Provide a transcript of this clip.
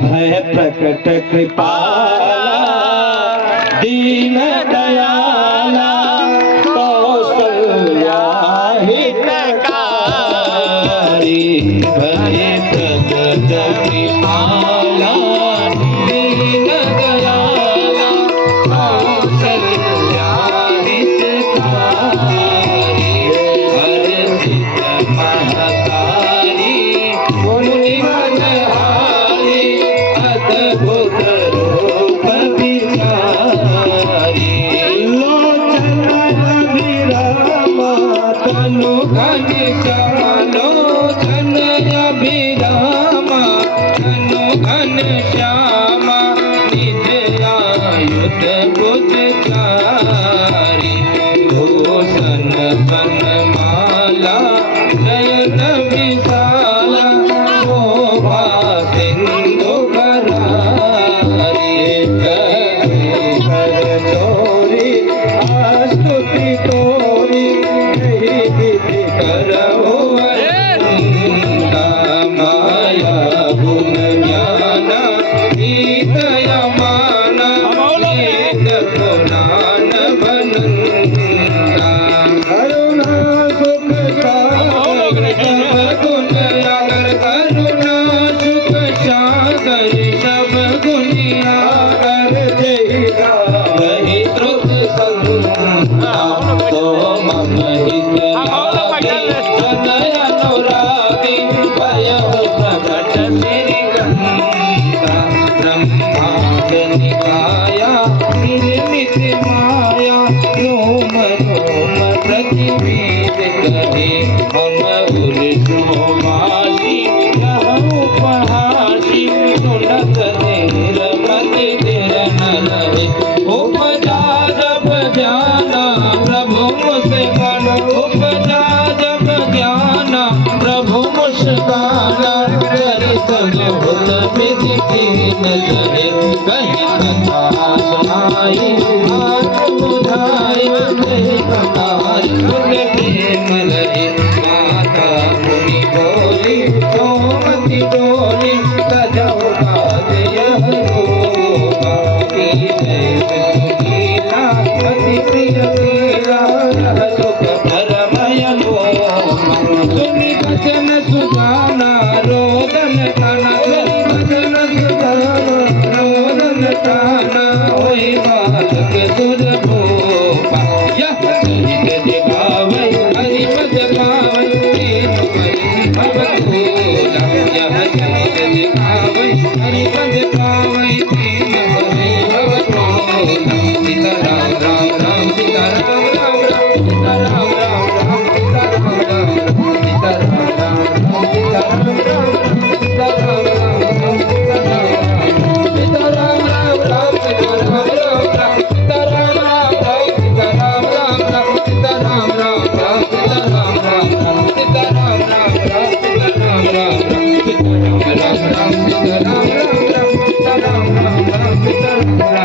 भय प्रकट कृपाला दीन दयाला कौशल्या हितकारी भय प्रकट कृपाला दीन दयाला कौशल्या हितकारी हर्षित महतारी मुनि मनहारी अद्भुत रूप विचारी लोचन अभिरामा तनु घनश्यामा लोचन अभिरामा तनु घनश्यामा निज आयुध बुझचारी भूषण बनमाला नयन विशाला शोभा सिंधु करारी कर चोरी आस्तुति तोरी यही विधि करहु वंदा माया गुण ज्ञाना गीतया माना वेद पुराण बनंदा करुणा सुख सागर सब गुण आगर करुणा सुख सागर सब गुण आगर जय वही द्रुत संता तो मम हित तनय अनुरागी भयहु प्रकट श्रीगंगा ब्रह्मांड निकाया निर्मित माया रोम रोम प्रतिवेद करे हम उर्सोमासी यह उपहासी सुनत देर मति देर न रहे उपजा जब ज्ञाना प्रभु मुस्काना उपजा जब ज्ञाना प्रभु मुस्काना चरित बहुल विधि की नजरे कहीं कथा सुनाई आत्म बुझाई कहीं कथाई सुन प्रेम रहे माता मुनि बोली सोमति डोली तजहु बाज यह रोगा की जय सुनीला अति प्रिय लीला यह सुख परमय लोमा सुनि भजन सुजाना रोदन ताना सुनि भजन सुजाना रोदन ताना ओहि बालक सुर भोपा यह सहित जगावै हरि पद गावै प्रेम करि भगत भोला यह सहित जगावै हरि पद गावै प्रेम करि भगत भोला सीताराम